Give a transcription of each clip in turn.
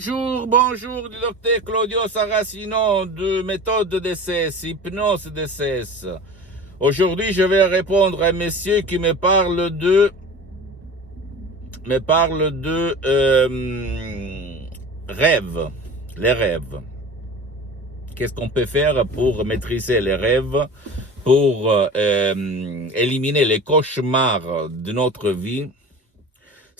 Bonjour, du docteur Claudio Saracino de méthode DCS, hypnose DCS. Aujourd'hui, je vais répondre à un monsieur qui me parle de rêves, les rêves. Qu'est-ce qu'on peut faire pour maîtriser les rêves, pour éliminer les cauchemars de notre vie?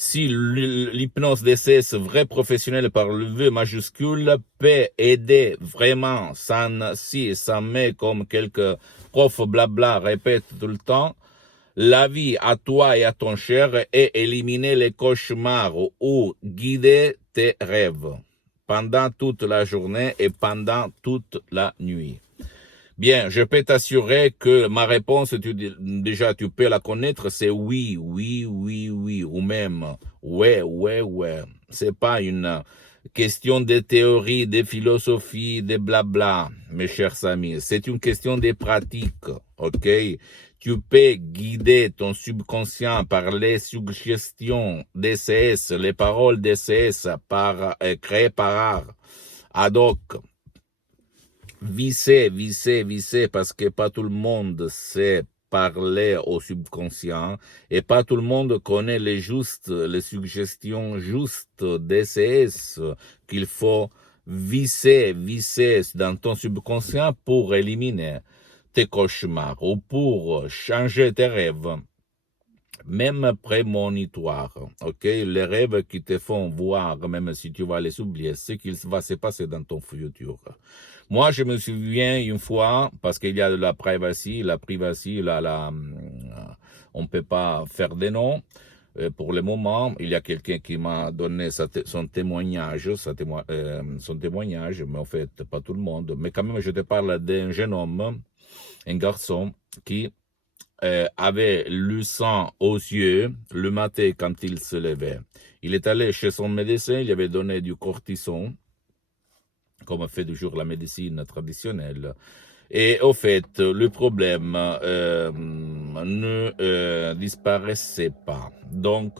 Si l'hypnose DCS vrai professionnel par le V majuscule peut aider vraiment sans si et sans mais comme quelques profs blabla répètent tout le temps, la vie à toi et à ton cher est éliminer les cauchemars ou guider tes rêves pendant toute la journée et pendant toute la nuit. Bien, je peux t'assurer que ma réponse, déjà tu peux la connaître, c'est oui, oui, oui, oui, ou même ouais, ouais, ouais. C'est pas une question de théorie, de philosophie, de blabla, mes chers amis. C'est une question de pratique, ok? Tu peux guider ton subconscient par les suggestions DCS, les paroles DCS créées par art, ad hoc. Visser, parce que pas tout le monde sait parler au subconscient et pas tout le monde connaît les suggestions justes DCS qu'il faut visser dans ton subconscient pour éliminer tes cauchemars ou pour changer tes rêves. Même prémonitoire, ok? Les rêves qui te font voir, même si tu vas les oublier, ce qu'il va se passer dans ton futur. Moi, je me souviens une fois, parce qu'il y a de la privacy, on peut pas faire des noms. Pour le moment, il y a quelqu'un qui m'a donné son témoignage, mais en fait, pas tout le monde. Mais quand même, je te parle d'un jeune homme, un garçon, qui avait le sang aux yeux le matin quand il se levait. Il est allé chez son médecin, il avait donné du cortisone, comme fait toujours la médecine traditionnelle. Et au fait, le problème ne disparaissait pas. Donc,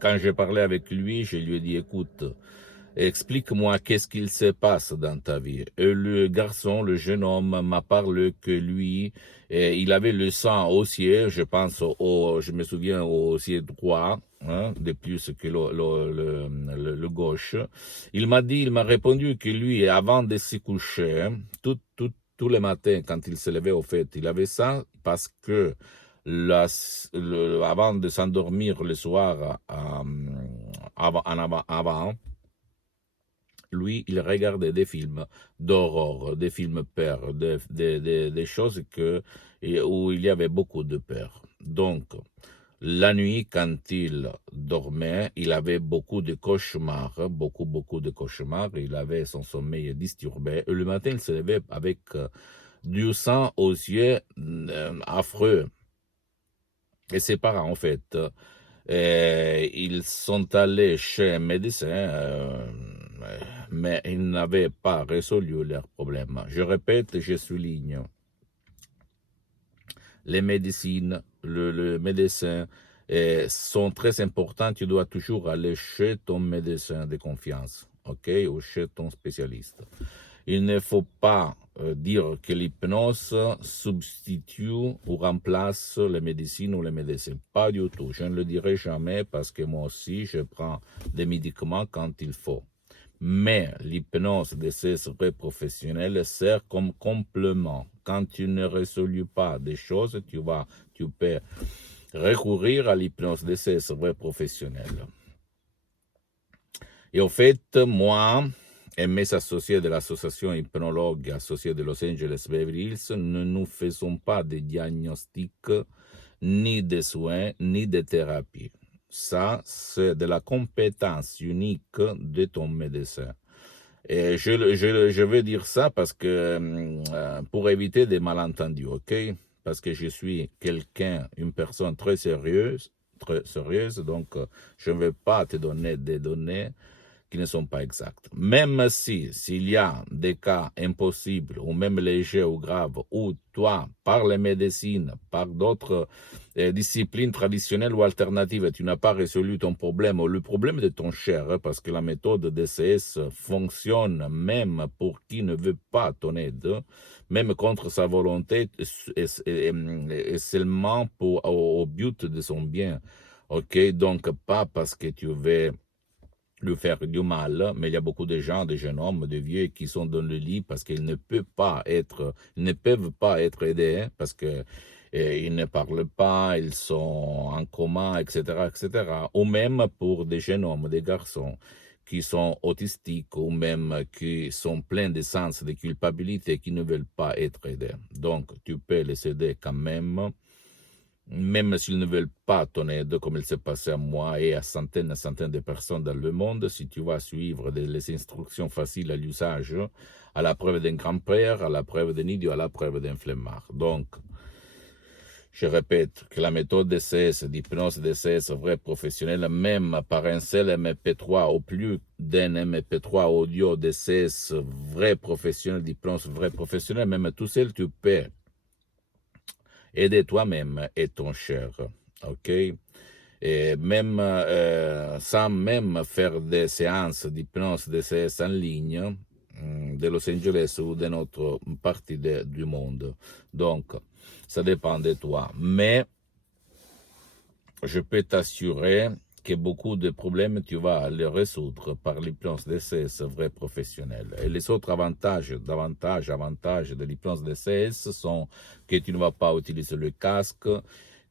quand j'ai parlé avec lui, je lui ai dit, écoute, explique-moi qu'est-ce qu'il se passe dans ta vie. Et le garçon, le jeune homme, m'a parlé que lui, il avait le sang haussier, je pense, je me souviens au haussier droit, hein, de plus que le gauche. Il m'a répondu que lui, avant de se coucher, tous les matins, quand il se levait, au fait, il avait ça parce que avant de s'endormir le soir, avant, lui, il regardait des films d'horreur, des films peur, des choses où il y avait beaucoup de peur. Donc, la nuit, quand il dormait, il avait beaucoup de cauchemars, beaucoup de cauchemars. Il avait son sommeil disturbé. Et le matin, il se levait avec du sang aux yeux affreux. Et ses parents, en fait, ils sont allés chez un médecin, mais ils n'avaient pas résolu leur problème. Je répète, je souligne, les médecines, le médecin sont très importants. Tu dois toujours aller chez ton médecin de confiance, ok, ou chez ton spécialiste. Il ne faut pas dire que l'hypnose substitue ou remplace les médecines ou les médecins. Pas du tout. Je ne le dirai jamais parce que moi aussi, je prends des médicaments quand il faut. Mais l'hypnose de ces professionnels sert comme complément. Quand tu ne résous pas des choses, tu peux recourir à l'hypnose de ces professionnels. Et au fait, moi et mes associés de l'association hypnologue associée de Los Angeles Beverly Hills ne nous faisons pas de diagnostics, ni de soins, ni de thérapie. Ça, c'est de la compétence unique de ton médecin. Et je veux dire ça parce que pour éviter des malentendus, ok? Parce que je suis une personne très sérieuse, donc je ne vais pas te donner des données qui ne sont pas exactes. Même s'il y a des cas impossibles, ou même légers ou graves, où toi, par les médecines, par d'autres disciplines traditionnelles ou alternatives, tu n'as pas résolu ton problème, ou le problème de ton cher, parce que la méthode DCS fonctionne même pour qui ne veut pas ton aide, même contre sa volonté, et seulement au but de son bien. Ok, donc pas parce que tu veux lui faire du mal, mais il y a beaucoup de gens, de jeunes hommes, de vieux qui sont dans le lit parce qu'ils ne peuvent pas être aidés, hein, parce que ils ne parlent pas, ils sont en coma, etc., etc. Ou même pour des jeunes hommes, des garçons qui sont autistiques ou même qui sont pleins de sens de culpabilité, qui ne veulent pas être aidés. Donc, tu peux les aider quand même s'ils ne veulent pas ton aide, comme il s'est passé à moi et à centaines et centaines de personnes dans le monde, si tu vas suivre les instructions faciles à l'usage, à la preuve d'un grand-père, à la preuve d'un idiot, à la preuve d'un flemmard. Donc, je répète que la méthode DCS, d'hypnose DCS vrai professionnel, même par un seul MP3 ou plus d'un MP3 audio DCS vrai professionnel, d'hypnose vrai professionnel, même tout seul, tu peux aider toi-même et ton cher, ok? Et même sans même faire des séances d'hypnose DCS en ligne de Los Angeles ou d'une autre partie du monde. Donc, ça dépend de toi. Mais je peux t'assurer que beaucoup de problèmes, tu vas les résoudre par l'hypnose DCS vrai professionnel. Et les autres avantages de l'hypnose DCS sont que tu ne vas pas utiliser le casque,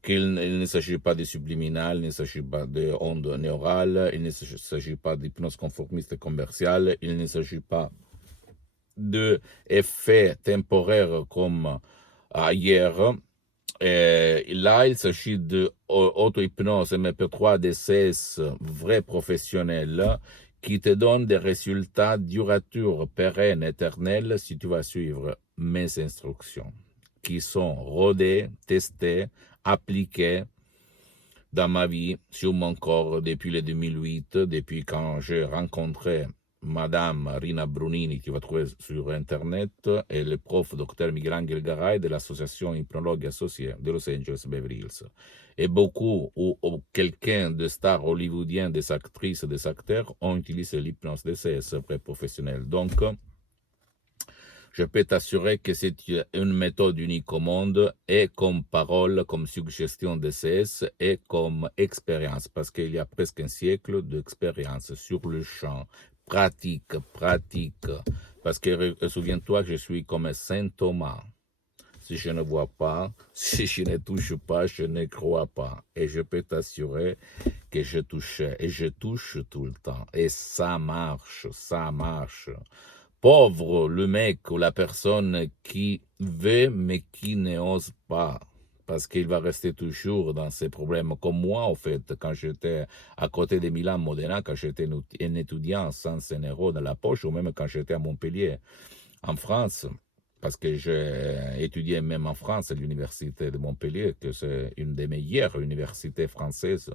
qu'il ne s'agit pas de subliminal, il ne s'agit pas de ondes neurales, il ne s'agit pas d'hypnose conformiste commerciale, il ne s'agit pas d'effets temporaires comme ailleurs. Là, il s'agit de auto-hypnose MP3 DCS vrai professionnel qui te donne des résultats duratures, pérennes, éternels si tu vas suivre mes instructions qui sont rodées, testées, appliquées dans ma vie, sur mon corps depuis le 2008, depuis quand j'ai rencontré Madame Rina Brunini, qui va trouver sur Internet, et le prof Dr Miguel Garay de l'association Hypnologue Associée de Los Angeles Beverly Hills. Et beaucoup, ou quelqu'un de stars hollywoodiens, des actrices, des acteurs, ont utilisé l'hypnose DCS vrai professionnel. Donc, je peux t'assurer que c'est une méthode unique au monde, et comme parole, comme suggestion DCS, et comme expérience, parce qu'il y a presque un siècle d'expérience sur le champ. Pratique, parce que souviens-toi que je suis comme Saint Thomas. Si je ne vois pas, si je ne touche pas, je ne crois pas. Et je peux t'assurer que je touchais, et je touche tout le temps. Et ça marche, ça marche. Pauvre le mec ou la personne qui veut mais qui n'ose pas, parce qu'il va rester toujours dans ses problèmes, comme moi en fait, quand j'étais à côté de Milan Modena, quand j'étais un étudiant sans un euro dans la poche, ou même quand j'étais à Montpellier, en France, parce que j'ai étudié même en France à l'université de Montpellier, que c'est une des meilleures universités françaises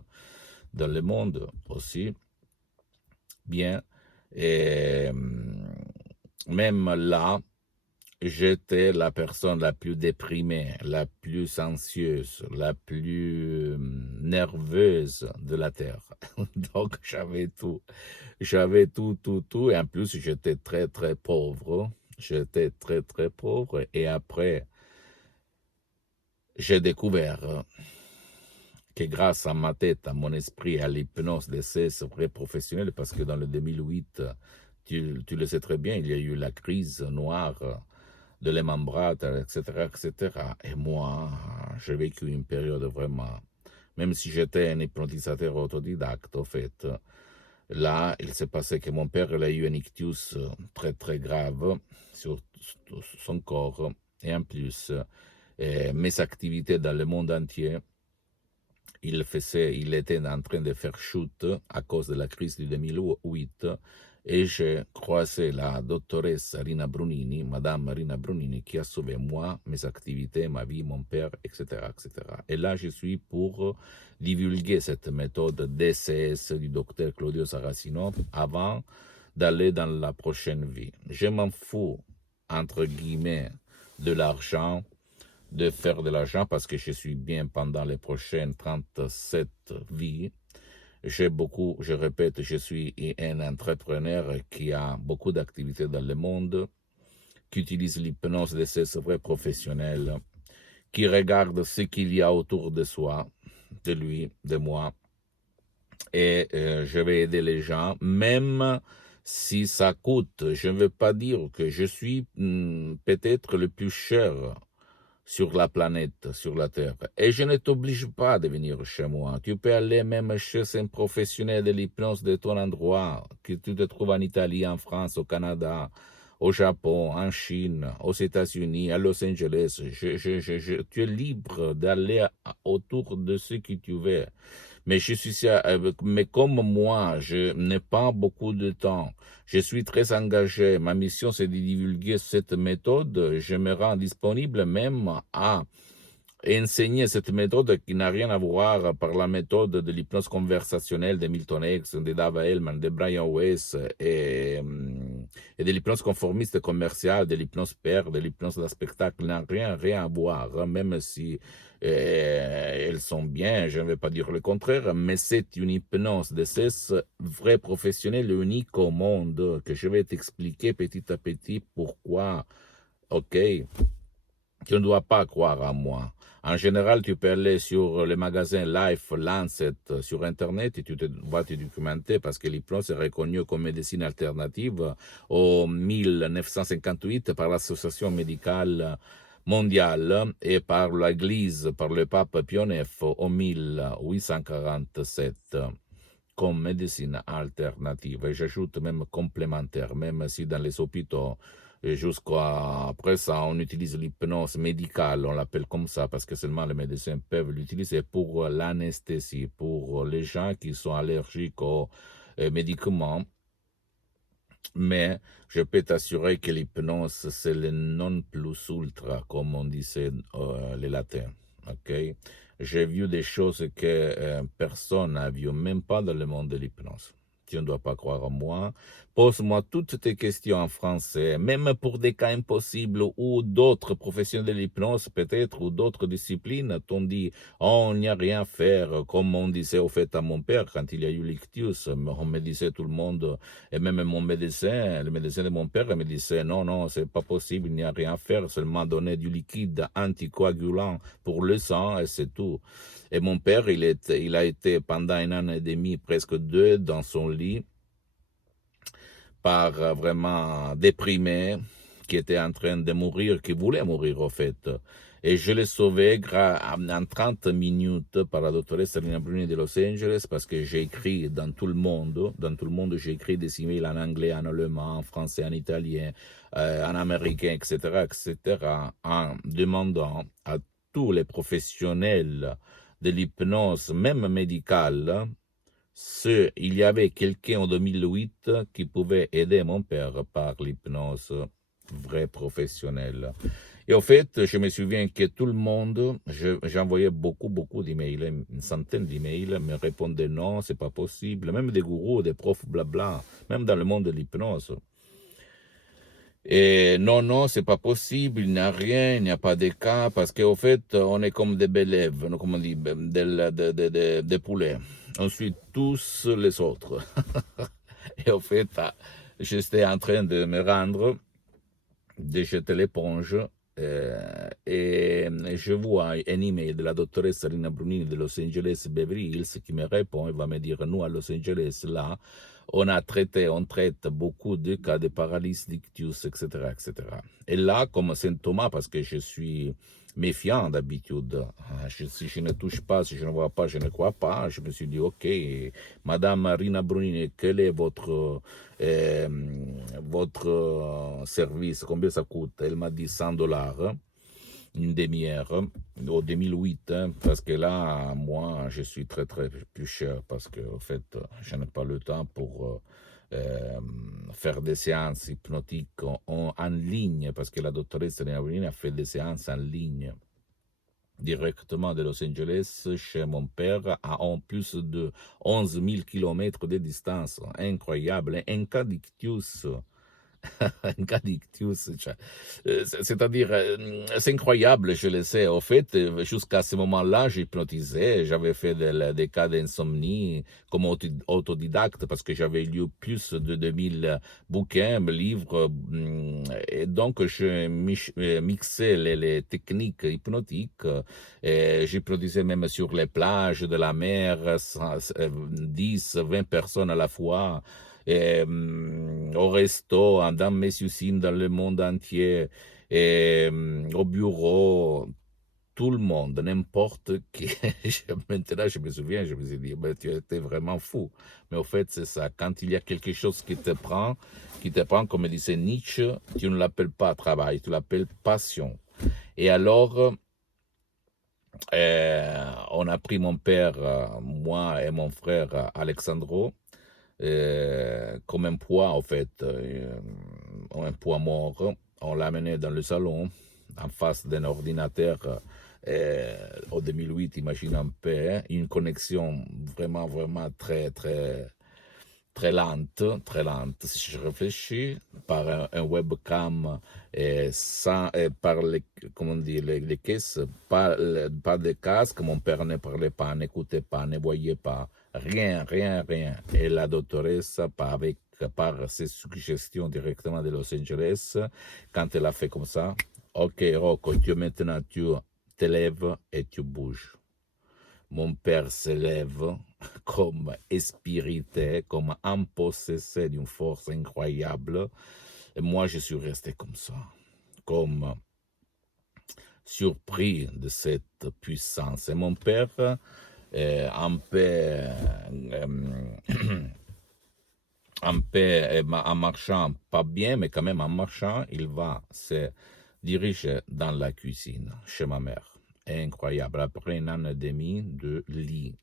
dans le monde aussi, bien, et même là, j'étais la personne la plus déprimée, la plus anxieuse, la plus nerveuse de la Terre. Donc j'avais tout, tout, et en plus j'étais très, très pauvre. J'étais très, très pauvre, et après, j'ai découvert que grâce à ma tête, à mon esprit, à l'hypnose DCS vrai professionnel, parce que dans le 2008, tu le sais très bien, il y a eu la crise noire de Lehman Brothers, etc., etc. Et moi, j'ai vécu une période vraiment, même si j'étais un hypnotisateur autodidacte, au fait, là, il s'est passé que mon père il a eu un ictus très, très grave sur son corps, et en plus, mes activités dans le monde entier, il était en train de faire chute à cause de la crise du 2008, et j'ai croisé la doctoresse Rina Brunini, Madame Rina Brunini, qui a sauvé moi, mes activités, ma vie, mon père, etc., etc. Et là, je suis pour divulguer cette méthode DCS du docteur Claudio Saracino avant d'aller dans la prochaine vie. Je m'en fous, entre guillemets, de l'argent, de faire de l'argent parce que je suis bien pendant les prochaines 37 vies. Je répète, je suis un entrepreneur qui a beaucoup d'activités dans le monde, qui utilise l'hypnose de ses vrais professionnels, qui regarde ce qu'il y a autour de soi, de lui, de moi, et je vais aider les gens, même si ça coûte. Je ne veux pas dire que je suis peut-être le plus cher sur la planète, sur la Terre. Et je ne t'oblige pas de venir chez moi. Tu peux aller même chez un professionnel de l'hypnose de ton endroit, que tu te trouves en Italie, en France, au Canada, au Japon, en Chine, aux États-Unis, à Los Angeles. Tu es libre d'aller autour de ce que tu veux. Mais comme moi, je n'ai pas beaucoup de temps, je suis très engagé. Ma mission, c'est de divulguer cette méthode. Je me rends disponible même à enseigner cette méthode qui n'a rien à voir par la méthode de l'hypnose conversationnelle de Milton X, de Dava Hellman, de Brian Weiss et de l'hypnose conformiste commerciale, de l'hypnose père, de l'hypnose de spectacle, n'a rien à voir, même si elles sont bien, je ne vais pas dire le contraire, mais c'est une hypnose de ces vrais professionnels uniques au monde que je vais t'expliquer petit à petit pourquoi, ok? Tu ne dois pas croire à moi. En général, tu peux aller sur le magasin Life Lancet sur Internet et tu vas te documenter parce que l'hypnose est reconnue comme médecine alternative en 1958 par l'Association médicale mondiale et par l'Église, par le pape Pie IX en 1847 comme médecine alternative. Et j'ajoute même complémentaire, même si dans les hôpitaux, jusqu'à ça, on utilise l'hypnose médicale, on l'appelle comme ça, parce que seulement les médecins peuvent l'utiliser pour l'anesthésie, pour les gens qui sont allergiques aux médicaments. Mais je peux t'assurer que l'hypnose, c'est le non plus ultra, comme on disait les latins. Ok? J'ai vu des choses que personne n'a vues, même pas dans le monde de l'hypnose. Tu ne dois pas croire en moi. Pose-moi toutes tes questions en français, même pour des cas impossibles ou d'autres professionnels de l'hypnose peut-être ou d'autres disciplines t'ont dit oh, on n'y a rien à faire, comme on disait au fait à mon père quand il y a eu l'ictus. On me disait tout le monde, et même mon médecin, le médecin de mon père me disait non, c'est pas possible, il n'y a rien à faire, seulement donner du liquide anticoagulant pour le sang et c'est tout. Et mon père, il a été pendant 1 an et demi, presque 2, dans son lit, par vraiment déprimé, qui était en train de mourir, qui voulait mourir au fait. Et je l'ai sauvé en 30 minutes par la doctoresse Rina Bruni de Los Angeles parce que j'ai écrit dans tout le monde, j'ai écrit des emails en anglais, en allemand, en français, en italien, en américain, etc., en demandant à tous les professionnels de l'hypnose, même médicale, il y avait quelqu'un en 2008 qui pouvait aider mon père par l'hypnose vrai professionnelle. Et au fait, je me souviens que tout le monde, j'envoyais beaucoup d'emails, une centaine d'emails, me répondaient non, c'est pas possible, même des gourous, des profs, blabla, même dans le monde de l'hypnose. Et non, c'est pas possible, il n'y a rien, il n'y a pas de cas, parce qu'au fait, on est comme des bélèves, comme on dit, des poulets. On suit tous les autres. Et au fait, j'étais en train de me rendre, de jeter l'éponge, et je vois un email de la doctoresse Rina Brunini de Los Angeles Beverly Hills qui me répond et va me dire, nous à Los Angeles, là, on traite beaucoup de cas de paralysie d'ictus, etc., etc. Et là, comme symptôme, parce que je suis méfiant d'habitude, si je ne touche pas, si je ne vois pas, je ne crois pas, je me suis dit, ok, Madame Rina Brunini, quel est votre service, combien ça coûte? Elle m'a dit $100, une demi-heure, au 2008, parce que là, moi, je suis très plus cher, parce que, en fait, je n'ai pas le temps pour faire des séances hypnotiques en ligne, parce que la doctoresse Nina a fait des séances en ligne directement de Los Angeles chez mon père à plus de 11 000 kilomètres de distance. Incroyable, un cas d'ictus. Un cas d'ictus, c'est-à-dire, c'est incroyable, je le sais. Au fait, jusqu'à ce moment-là, j'hypnotisais, j'avais fait des cas d'insomnie comme autodidacte parce que j'avais lu plus de 2000 bouquins, livres, et donc je mixais les techniques hypnotiques, et j'hypnotisais même sur les plages de la mer, 10, 20 personnes à la fois. Au resto, dans mes usines, dans le monde entier, au bureau, tout le monde, n'importe qui. Maintenant, je me souviens, je me suis dit, ben, tu étais vraiment fou. Mais au fait, c'est ça. Quand il y a quelque chose qui te prend, comme disait Nietzsche, tu ne l'appelles pas travail, tu l'appelles passion. Et alors, on a pris mon père, moi et mon frère Alexandro, comme un poids, en fait, un poids mort. On l'a amené dans le salon, en face d'un ordinateur. En 2008, imagine un peu, hein, une connexion vraiment, vraiment très, très, très lente, si je réfléchis, par un webcam, par les, comment dire, les caisses, pas de casque. Mon père ne parlait pas, n'écoutait pas, ne voyait pas, rien. Et la doctoresse, par ses suggestions directement de Los Angeles, quand elle a fait comme ça, ok Rocco, maintenant tu te lèves et tu bouges. Mon père se lève comme espirité, comme empossessé d'une force incroyable. Et moi, je suis resté comme ça, comme surpris de cette puissance. Et mon père, en paix, en marchant, pas bien, mais quand même en marchant, il va se diriger dans la cuisine, chez ma mère. Incroyable. Après un an et demi de lit,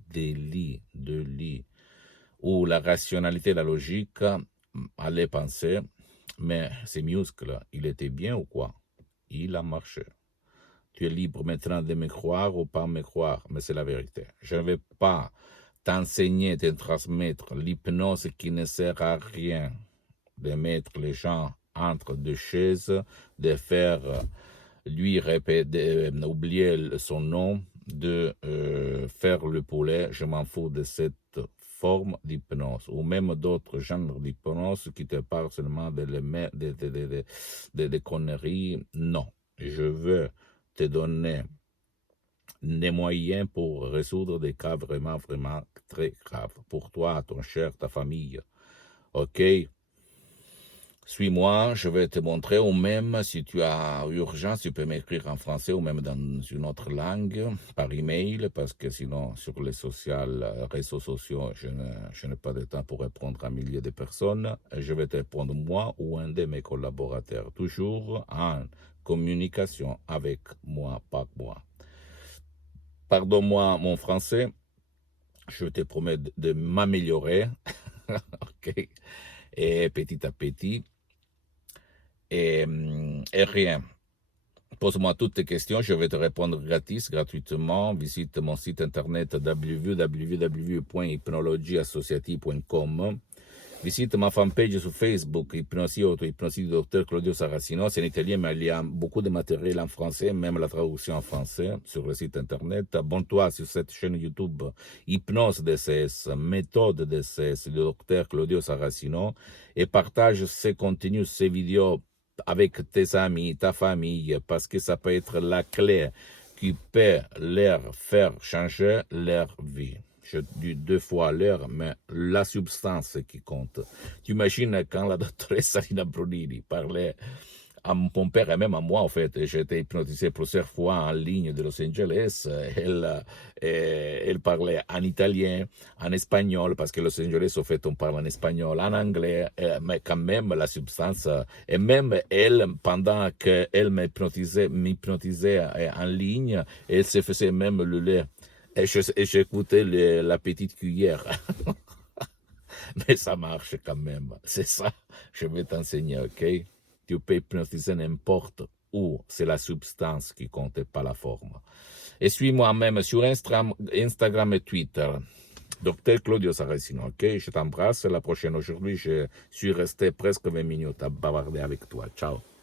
où la rationalité, la logique allait penser, mais ces muscles, il était bien ou quoi? Il a marché. Tu es libre maintenant de me croire ou pas me croire, mais c'est la vérité. Je ne vais pas t'enseigner, te transmettre l'hypnose qui ne sert à rien, de mettre les gens entre deux chaises, de faire lui répéter, oublier son nom, de faire le poulet. Je m'en fous de cette forme d'hypnose, ou même d'autres genres d'hypnose qui te parlent seulement de conneries. Non, je veux te donner des moyens pour résoudre des cas vraiment, vraiment très graves. Pour toi, ton cher, ta famille. Ok? Suis-moi, je vais te montrer, ou même si tu as urgence, tu peux m'écrire en français ou même dans une autre langue, par email, parce que sinon, sur les réseaux sociaux, je n'ai pas de temps pour répondre à milliers de personnes. Je vais te répondre moi ou un de mes collaborateurs, toujours en communication avec moi, pas moi. Pardonne-moi mon français, je te promets de m'améliorer, ok, et petit à petit. Et rien. Pose-moi toutes tes questions, je vais te répondre gratuitement. Visite mon site internet www.hypnologieassociative.com. Visite ma fanpage sur Facebook, Hypnosie Auto-Hypnosie du Dr Claudio Saracino. C'est en italien, mais il y a beaucoup de matériel en français, même la traduction en français sur le site internet. Abonne-toi sur cette chaîne YouTube, Hypnose DCS, méthode DCS du Dr Claudio Saracino, et partage ces contenus, ces vidéos avec tes amis, ta famille, parce que ça peut être la clé qui peut leur faire changer leur vie. Je dis 2 fois l'heure, mais la substance qui compte. Tu imagines quand la doctoresse Alina Brunini parlait à mon père et même à moi, en fait, j'ai été hypnotisé plusieurs fois en ligne de Los Angeles. Elle parlait en italien, en espagnol, parce que Los Angeles, au fait, on parle en espagnol, en anglais, mais quand même, la substance, et même elle, pendant qu'elle m'hypnotisait en ligne, elle se faisait même le lait. Et j'écoutais la petite cuillère. mais ça marche quand même. C'est ça, je vais t'enseigner, ok? Tu peux hypnotiser n'importe où, c'est la substance qui compte, pas la forme. Et suis-moi même sur Instagram et Twitter. Docteur Claudio Saracino, ok? Je t'embrasse. La prochaine aujourd'hui, je suis resté presque 20 minutes à bavarder avec toi. Ciao.